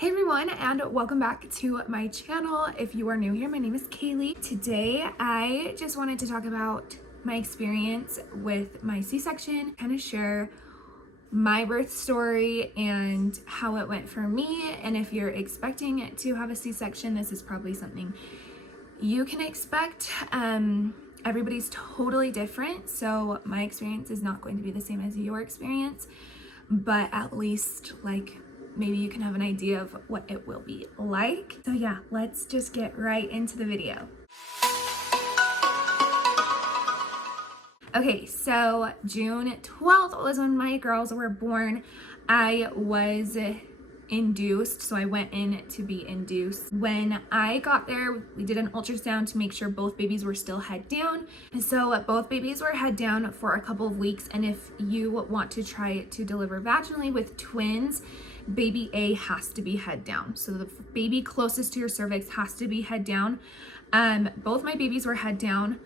Hey everyone, and welcome back to my channel. If you are new here, my name is Kaylee. Today I just wanted to talk about my experience with my C-section, kind of share my birth story and how it went for me. And if you're expecting to have a C-section, this is probably something you can expect. Everybody's totally different, so my experience is not going to be the same as your experience, but at least maybe you can have an idea of what it will be like. So yeah, let's just get right into the video. Okay, so June 12th was when my girls were born. I was induced, so I went in to be induced. When I got there, we did an ultrasound to make sure both babies were still head down. And so both babies were head down for a couple of weeks, and if you want to try to deliver vaginally with twins, baby A has to be head down. So the baby closest to your cervix has to be head down. Both my babies were head down,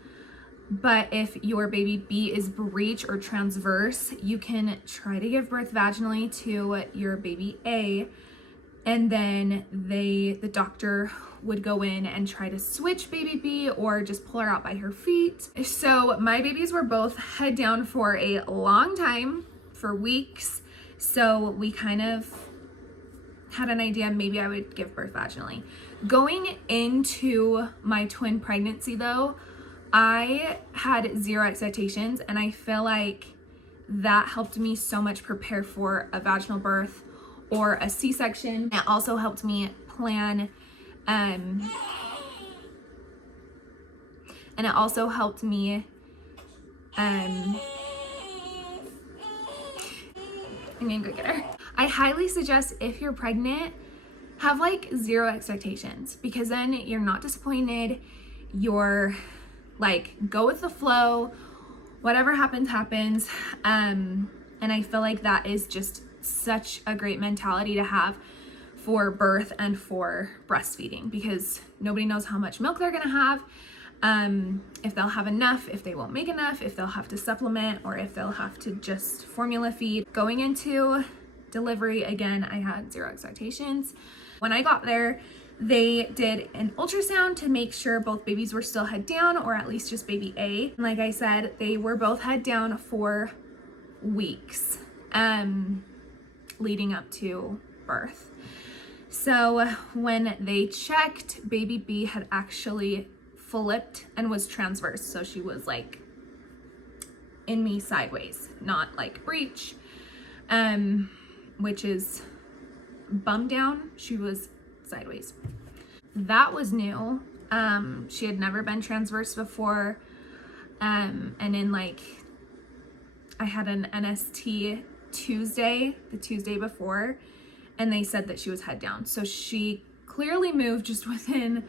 but if your baby B is breech or transverse, you can try to give birth vaginally to your baby A, and then the doctor would go in and try to switch baby B or just pull her out by her feet. So my babies were both head down for a long time, for weeks. So we kind of had an idea maybe I would give birth vaginally. Going into my twin pregnancy though, I had zero expectations, and I feel like that helped me so much prepare for a vaginal birth or a C-section. It also helped me plan, and it also helped me, I'm gonna go get her. I highly suggest if you're pregnant, have zero expectations, because then you're not disappointed. You're go with the flow, whatever happens, happens. And I feel like that is just such a great mentality to have for birth and for breastfeeding, because nobody knows how much milk they're gonna have, if they'll have enough, if they won't make enough, if they'll have to supplement, or if they'll have to just formula feed. Going into delivery, again, I had zero expectations. When I got there, they did an ultrasound to make sure both babies were still head down, or at least just baby A. Like I said, they were both head down for weeks, leading up to birth. So when they checked, baby B had actually flipped and was transverse. So she was in me sideways, not breech, which is bum down. She was sideways. That was new. She had never been transverse before. And in I had an NST Tuesday, the Tuesday before, and they said that she was head down. So she clearly moved just within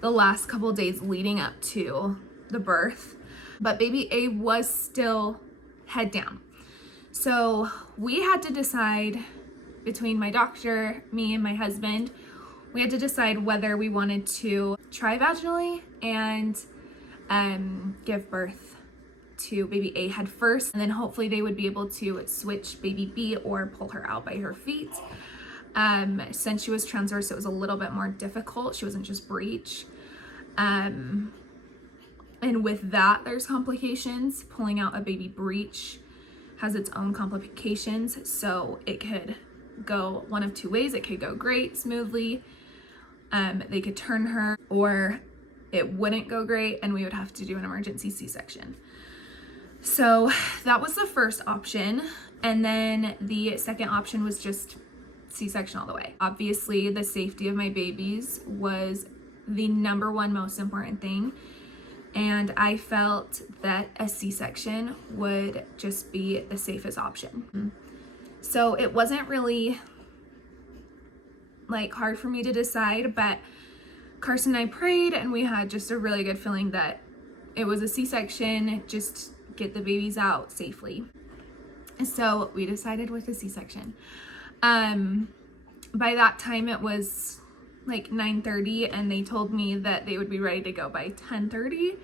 the last couple of days leading up to the birth, but baby A was still head down. So we had to decide between my doctor, me, and my husband. We had to decide whether we wanted to try vaginally and give birth to baby A head first, and then hopefully they would be able to switch baby B or pull her out by her feet. Since she was transverse, it was a little bit more difficult. She wasn't just breech. And with that, there's complications. Pulling out a baby breech has its own complications, so it could go one of two ways. It could go great, smoothly. They could turn her, or it wouldn't go great and we would have to do an emergency C-section. So that was the first option. And then the second option was just C-section all the way. Obviously, the safety of my babies was the number one most important thing. And I felt that a C-section would just be the safest option. So it wasn't really hard for me to decide, but Carson and I prayed, and we had just a really good feeling that it was a C-section, just get the babies out safely. So we decided with a C-section. By that time it was 9:30, and they told me that they would be ready to go by 10:30.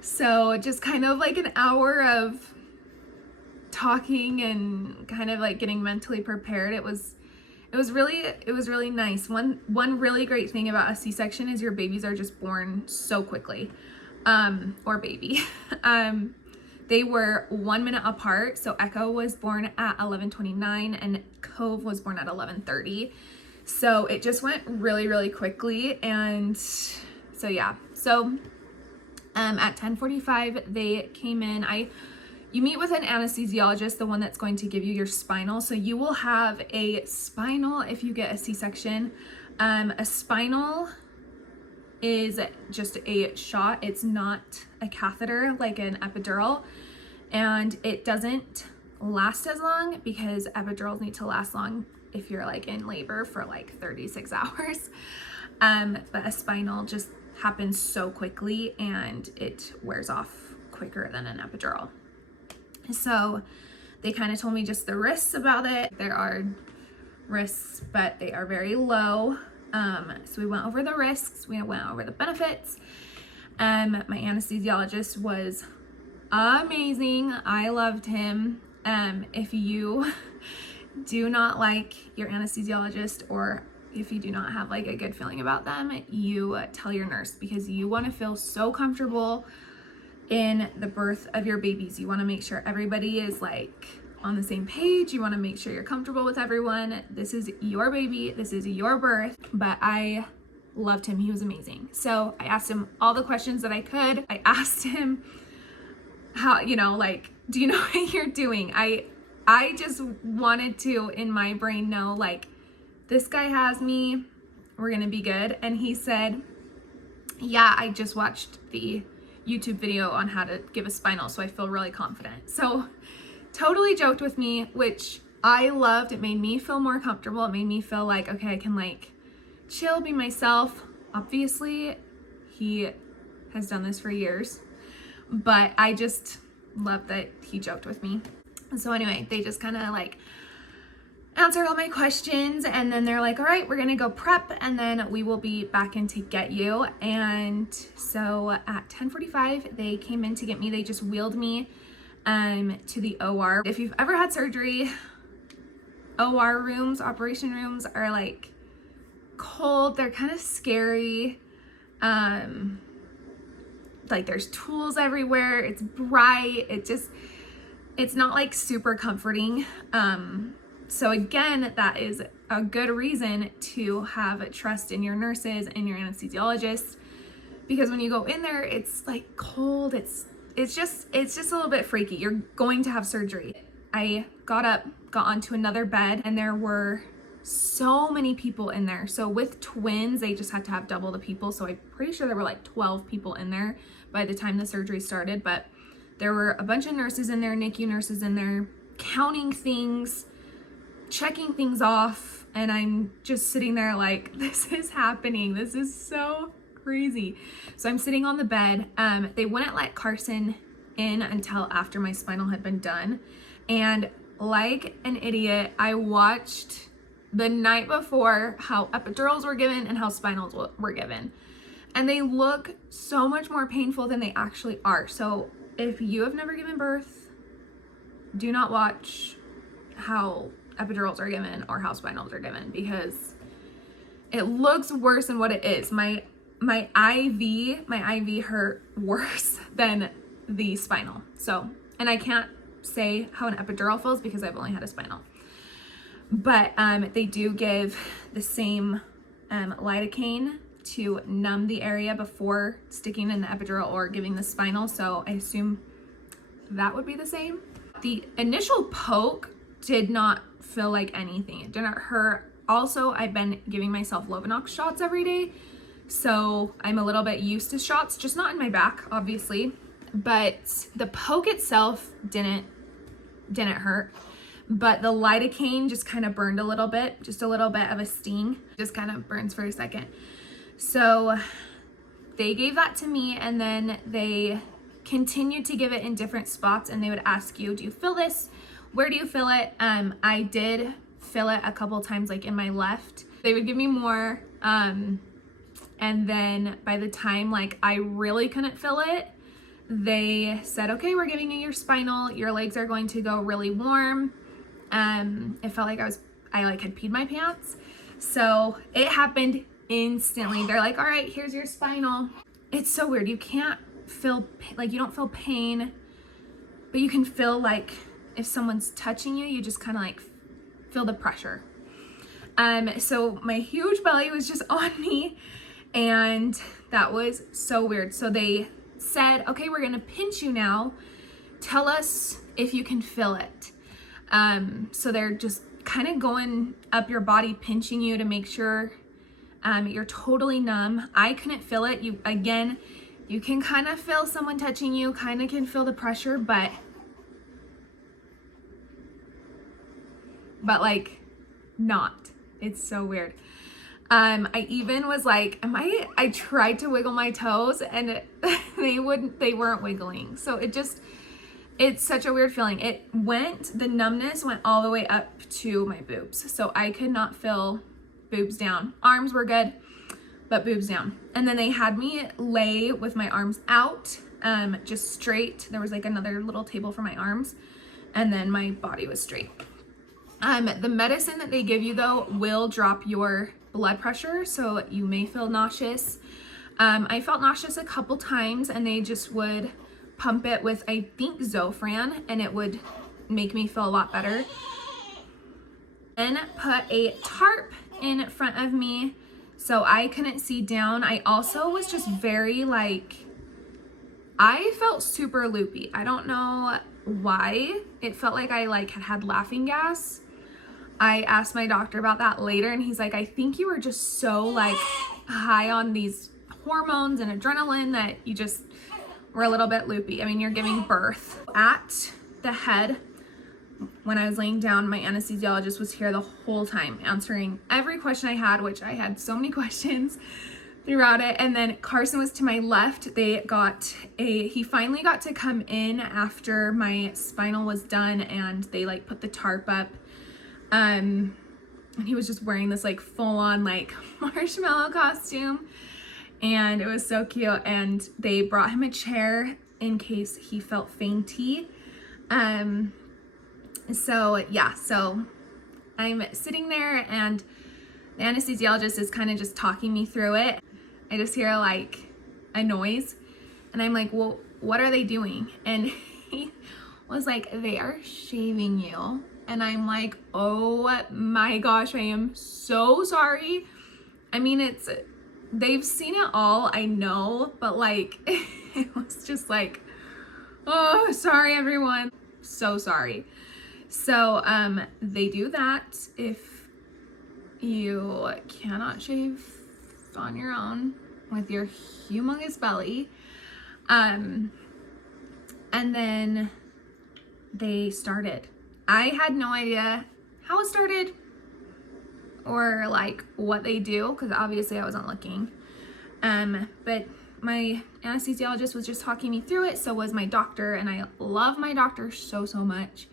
So just kind of an hour of talking and kind of getting mentally prepared. It was It was really nice. One really great thing about a C-section is your babies are just born so quickly. Or baby. They were 1 minute apart. So Echo was born at 11:29 and Cove was born at 11:30. So it just went really, really quickly. And so, yeah. So, at 10:45, they came in. You meet with an anesthesiologist, the one that's going to give you your spinal. So you will have a spinal if you get a C-section. A spinal is just a shot. It's not a catheter like an epidural. And it doesn't last as long because epidurals need to last long if you're like in labor for like 36 hours. But a spinal just happens so quickly and it wears off quicker than an epidural. So they kind of told me just the risks about it. There are risks, but they are very low. So we went over the risks, we went over the benefits. My anesthesiologist was amazing. I loved him. If you do not like your anesthesiologist, or if you do not have like a good feeling about them, you tell your nurse, because you want to feel so comfortable in the birth of your babies. You want to make sure everybody is like on the same page. You want to make sure you're comfortable with everyone. This is your baby. This is your birth. But I loved him. He was amazing. So I asked him all the questions that I could. I asked him how, like, do you know what you're doing? I just wanted to, in my brain, know like, this guy has me, we're going to be good. And he said, yeah, I just watched the YouTube video on how to give a spinal, so I feel really confident. So totally joked with me, which I loved. It made me feel more comfortable. It made me feel like, okay, I can like chill, be myself. Obviously, he has done this for years, but I just loved that he joked with me. So anyway, they just kind of like answered all my questions, and then they're like, all right, we're gonna go prep and then we will be back in to get you. And so at 10:45 they came in to get me. They just wheeled me to the OR. If you've ever had surgery, OR rooms, operation rooms, are like cold. They're kind of scary. Like there's tools everywhere. It's bright. It's not like super comforting. So again, that is a good reason to have trust in your nurses and your anesthesiologists, because when you go in there, it's like cold. It's just a little bit freaky. You're going to have surgery. I got up, got onto another bed, and there were so many people in there. So with twins, they just had to have double the people. So I'm pretty sure there were like 12 people in there by the time the surgery started, but there were a bunch of nurses in there, NICU nurses in there, counting things, checking things off, and I'm just sitting there like, this is happening. This is so crazy. So I'm sitting on the bed. They wouldn't let Carson in until after my spinal had been done. And like an idiot, I watched the night before how epidurals were given and how spinals were given. And they look so much more painful than they actually are. So if you have never given birth, do not watch how epidurals are given or how spinals are given, because it looks worse than what it is. My IV hurt worse than the spinal. So, and I can't say how an epidural feels because I've only had a spinal. But they do give the same lidocaine to numb the area before sticking in the epidural or giving the spinal. So I assume that would be the same. The initial poke did not feel like anything. It didn't hurt. Also, I've been giving myself Lovenox shots every day, so I'm a little bit used to shots, just not in my back, obviously. But the poke itself didn't hurt. But the lidocaine just kind of burned a little bit, just a little bit of a sting, just kind of burns for a second. So they gave that to me, and then they continued to give it in different spots, and they would ask you, do you feel this? Where do you feel it? I did feel it a couple times, like in my left. They would give me more, and then by the time like I really couldn't feel it, they said, okay, we're giving you your spinal. Your legs are going to go really warm. It felt like I was I like had peed my pants. So it happened instantly. They're like, all right, here's your spinal. It's so weird. You can't feel, like you don't feel pain, but you can feel like if someone's touching you, you just kind of like feel the pressure. So my huge belly was just on me, and that was so weird. So they said, okay, we're gonna pinch you now. Tell us if you can feel it. So they're just kind of going up your body, pinching you to make sure you're totally numb. I couldn't feel it. You can kind of feel someone touching you, kind of can feel the pressure, but like not. It's so weird. I even was like, I tried to wiggle my toes and they weren't wiggling. So it's such a weird feeling. The numbness went all the way up to my boobs. So I could not feel boobs down. Arms were good, but boobs down. And then they had me lay with my arms out, just straight. There was like another little table for my arms, and then my body was straight. The medicine that they give you though will drop your blood pressure, so you may feel nauseous. I felt nauseous a couple times, and they just would pump it with, I think, Zofran, and it would make me feel a lot better. Then put a tarp in front of me so I couldn't see down. I also was just very I felt super loopy. I don't know why. It felt like I had laughing gas. I asked my doctor about that later, and he's like, I think you were just so high on these hormones and adrenaline that you just were a little bit loopy. I mean, you're giving birth. At the head, when I was laying down, my anesthesiologist was here the whole time answering every question I had, which I had so many questions throughout it. And then Carson was to my left. He finally got to come in after my spinal was done, and they put the tarp up. And he was just wearing this full on marshmallow costume, and it was so cute. And they brought him a chair in case he felt fainty. So I'm sitting there, and the anesthesiologist is kind of just talking me through it. I just hear a noise, and I'm like, well, what are they doing? And he was like, they are shaving you. And I'm like, oh my gosh, I am so sorry. I mean, they've seen it all, I know, but it was just oh, sorry everyone. So sorry. So, they do that if you cannot shave on your own with your humongous belly. And then they started. I had no idea how it started or what they do, because obviously I wasn't looking. But my anesthesiologist was just talking me through it. So was my doctor, and I love my doctor so much.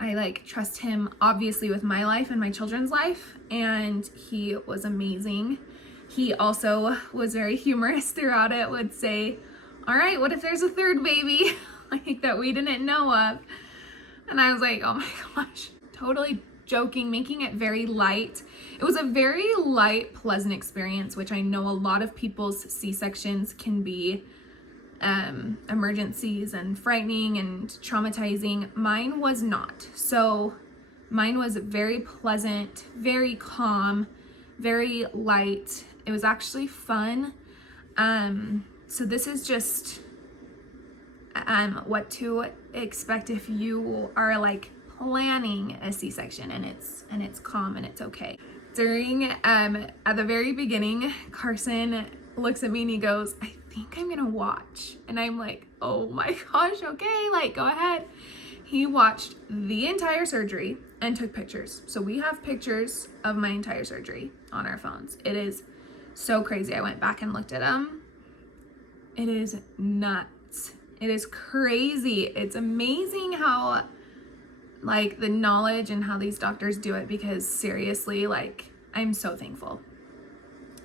I trust him obviously with my life and my children's life, and he was amazing. He also was very humorous throughout it, would say, all right, what if there's a third baby that we didn't know of? And I was like, oh my gosh, totally joking, making it very light. It was a very light, pleasant experience, which I know a lot of people's C-sections can be emergencies and frightening and traumatizing. Mine was not. So mine was very pleasant, very calm, very light. It was actually fun. So this is just what to expect if you are planning a C-section, and it's calm and it's okay. During at the very beginning, Carson looks at me and he goes, I think I'm gonna watch. And I'm like, oh my gosh, okay, go ahead. He watched the entire surgery and took pictures. So we have pictures of my entire surgery on our phones. It is so crazy. I went back and looked at them. It is nuts. It is crazy. It's amazing how the knowledge and how these doctors do it, because seriously, I'm so thankful.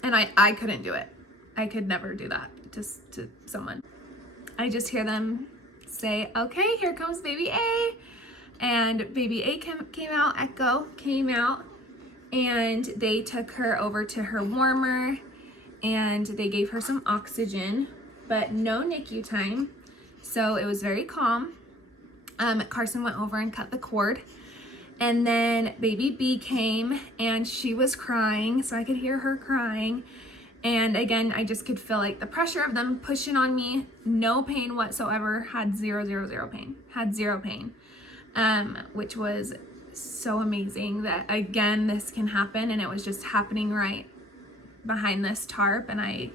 And I couldn't do it. I could never do that just to someone. I just hear them say, okay, here comes baby A. and baby A came out, Echo came out, and they took her over to her warmer and they gave her some oxygen, but no NICU time. So it was very calm. Carson went over and cut the cord. And then baby B came and she was crying, so I could hear her crying. And again, I just could feel like the pressure of them pushing on me. No pain whatsoever. Had zero pain. Had zero pain. Which was so amazing that again, this can happen, and it was just happening right behind this tarp, and I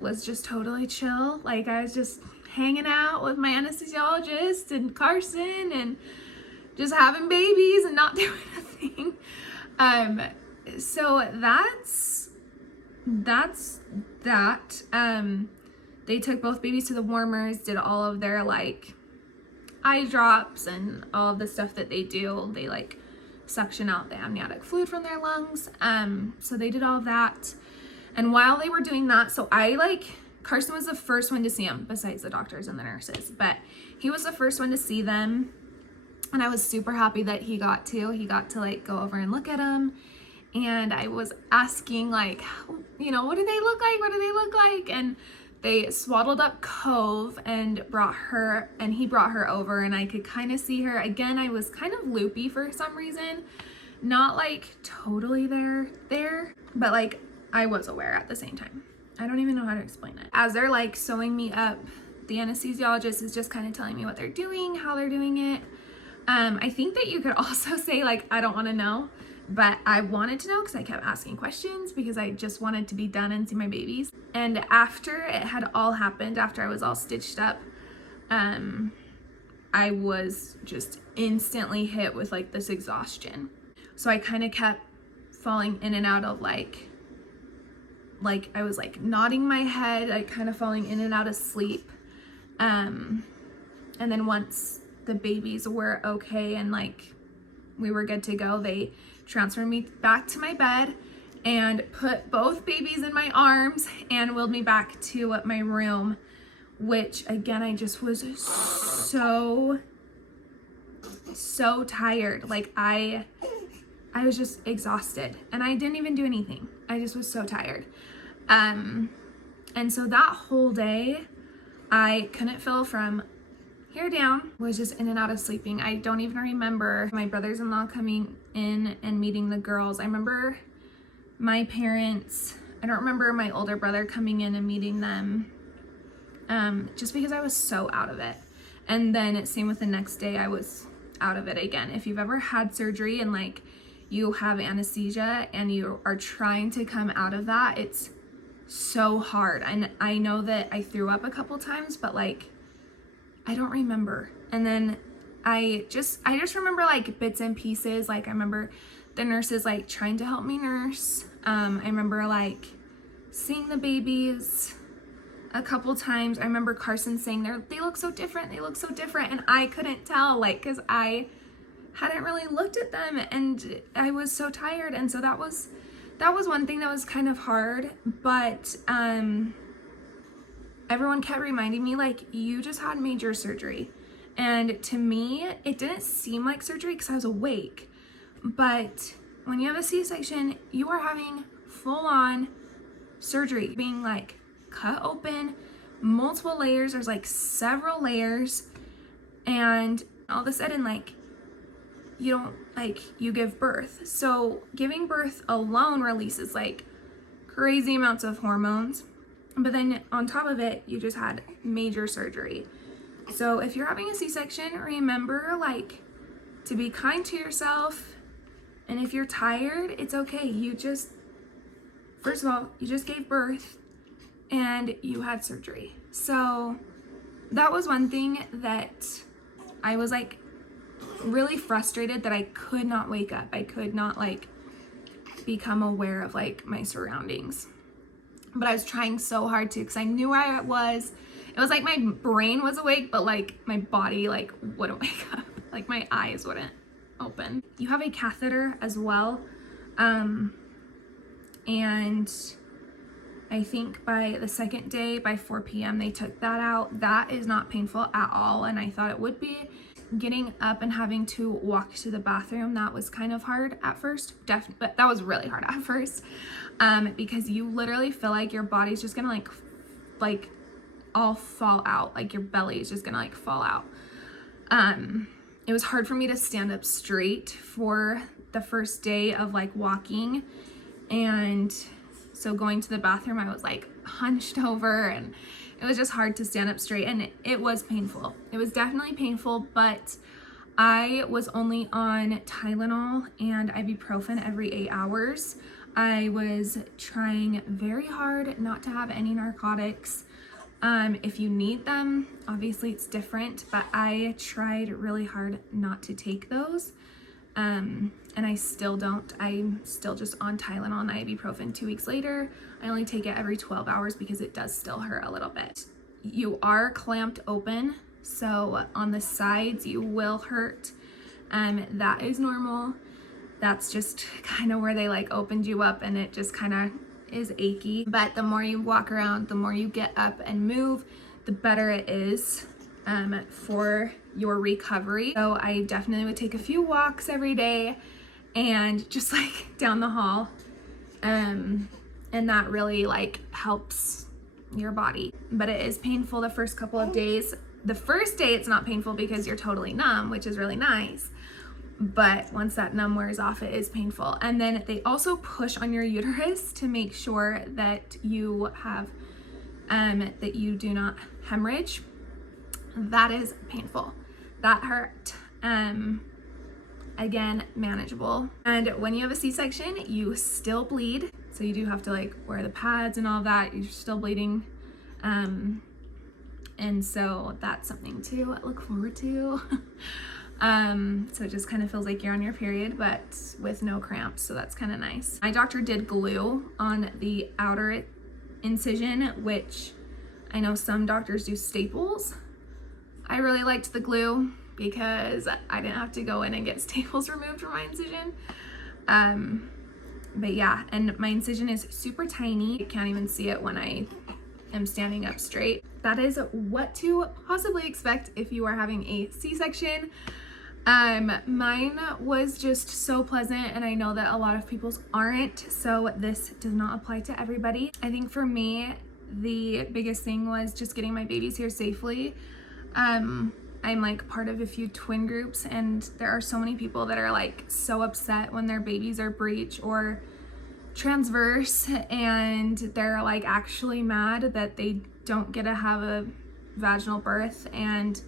was just totally chill. Like I was just hanging out with my anesthesiologist and Carson and just having babies and not doing a thing. So that's that. They took both babies to the warmers, did all of their like eye drops and all of the stuff that they do. They like suction out the amniotic fluid from their lungs. So they did all of that. And while they were doing that, so Carson was the first one to see them besides the doctors and the nurses, but he was the first one to see them. And I was super happy that he got to like go over and look at them. And I was asking like, you know, what do they look like? What do they look like? And they swaddled up Cove and he brought her over, and I could kind of see her. Again, I was kind of loopy for some reason. Not like totally there, but like I was aware at the same time. I don't even know how to explain it. As they're like sewing me up, the anesthesiologist is just kind of telling me what they're doing, how they're doing it. I think that you could also say like, I don't want to know, but I wanted to know because I kept asking questions because I just wanted to be done and see my babies. And after it had all happened, after I was all stitched up, I was just instantly hit with like this exhaustion. So I kind of kept falling in and out of like I was like nodding my head, like kind of falling in and out of sleep. And then once the babies were okay and like we were good to go, they transferred me back to my bed and put both babies in my arms and wheeled me back to my room, which again, I just was so tired. Like I was just exhausted and I didn't even do anything. I just was so tired. And so that whole day I couldn't feel from here down, was just in and out of sleeping. I don't even remember my brothers-in-law coming in and meeting the girls. I remember my parents. I don't remember my older brother coming in and meeting them, just because I was so out of it. And then same with the next day, I was out of it again. If you've ever had surgery and like you have anesthesia and you are trying to come out of that, it's so hard. And I know that I threw up a couple times, but like I don't remember. And then I just remember like bits and pieces. Like I remember the nurses like trying to help me nurse. I remember like seeing the babies a couple times. I remember Carson saying they look so different. They look so different. And I couldn't tell, like, cause I hadn't really looked at them and I was so tired. And so that was one thing that was kind of hard, but, everyone kept reminding me like, you just had major surgery. And to me, it didn't seem like surgery because I was awake. But when you have a C-section, you are having full-on surgery, being like cut open, multiple layers. There's like several layers. And all of a sudden, like, you give birth. So giving birth alone releases like crazy amounts of hormones. But then on top of it, you just had major surgery. So if you're having a C-section, remember like to be kind to yourself. And if you're tired, it's okay. First of all, you just gave birth and you had surgery. So that was one thing that I was like really frustrated that I could not wake up. I could not like become aware of like my surroundings. But I was trying so hard to, because I knew where I was. It was like my brain was awake, but like my body like wouldn't wake up. Like my eyes wouldn't open. You have a catheter as well. And I think by the second day, by 4 p.m., they took that out. That is not painful at all. And I thought it would be. getting up and having to walk to the bathroom, that was kind of hard at first. But that was really hard at first, because you literally feel like your body's just gonna like all fall out, like your belly is just gonna like fall out. It was hard for me to stand up straight for the first day of like walking, and so going to the bathroom, I was like hunched over, and it was just hard to stand up straight, and it was painful. It was definitely painful, but I was only on Tylenol and ibuprofen every 8 hours. I was trying very hard not to have any narcotics. If you need them, obviously it's different, but I tried really hard not to take those. And I still don't. I'm still just on Tylenol and ibuprofen 2 weeks later. I only take it every 12 hours because it does still hurt a little bit. You are clamped open, so on the sides you will hurt. That is normal. That's just kind of where they like opened you up, and it just kind of is achy. But the more you walk around, the more you get up and move, the better it is for your recovery. So I definitely would take a few walks every day and just like down the hall, and that really like helps your body. But it is painful the first couple of days. The first day it's not painful because you're totally numb, which is really nice, but once that numb wears off, it is painful. And then they also push on your uterus to make sure that you have that you do not hemorrhage. That is painful. That hurt. Again, manageable. And when you have a C-section, you still bleed. So you do have to like wear the pads and all that. You're still bleeding. And so that's something to look forward to. So it just kind of feels like you're on your period, but with no cramps. So that's kind of nice. My doctor did glue on the outer incision, which I know some doctors do staples. I really liked the glue because I didn't have to go in and get staples removed from my incision. But yeah, and my incision is super tiny. You can't even see it when I am standing up straight. That is what to possibly expect if you are having a C-section. Mine was just so pleasant, and I know that a lot of people's aren't, so this does not apply to everybody. I think for me, the biggest thing was just getting my babies here safely. I'm like part of a few twin groups, and there are so many people that are like so upset when their babies are breech or transverse, and they're like actually mad that they don't get to have a vaginal birth. And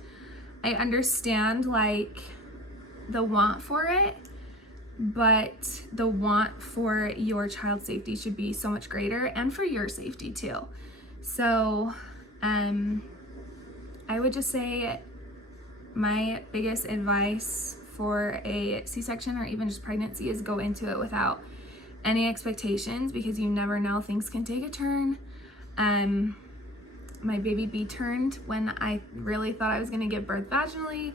I understand like the want for it, but the want for your child's safety should be so much greater, and for your safety too. So I would just say my biggest advice for a C-section or even just pregnancy is go into it without any expectations, because you never know, things can take a turn. My baby B turned when I really thought I was going to give birth vaginally.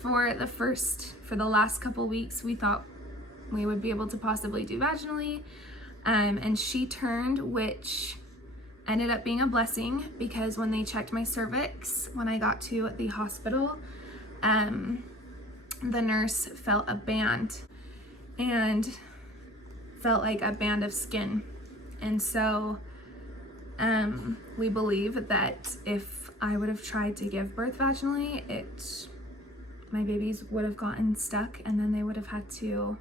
For the last couple weeks, we thought we would be able to possibly do vaginally, and she turned, which ended up being a blessing, because when they checked my cervix when I got to the hospital, the nurse felt a band and felt like a band of skin. And so we believe that if I would have tried to give birth vaginally, my babies would have gotten stuck, and then they would have had to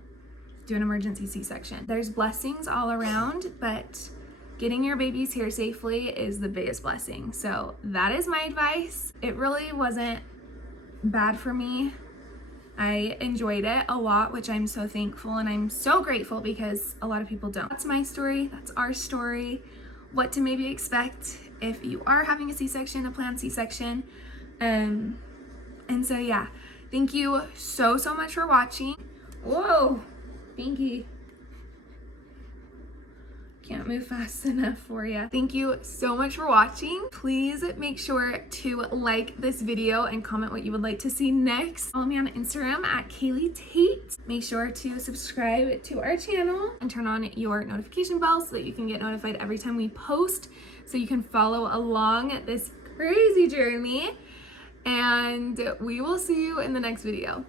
do an emergency C-section. There's blessings all around, but getting your babies here safely is the biggest blessing. So that is my advice. It really wasn't bad for me. I enjoyed it a lot, which I'm so thankful, and I'm so grateful, because a lot of people don't. That's my story. That's our story. What to maybe expect if you are having a C-section, a planned C-section. And so yeah, thank you so much for watching. Whoa, Binky. Can't move fast enough for you. Thank you so much for watching. Please make sure to like this video and comment what you would like to see next. Follow me on Instagram at Kaylee Tate. Make sure to subscribe to our channel and turn on your notification bell so that you can get notified every time we post, so you can follow along this crazy journey. and we will see you in the next video.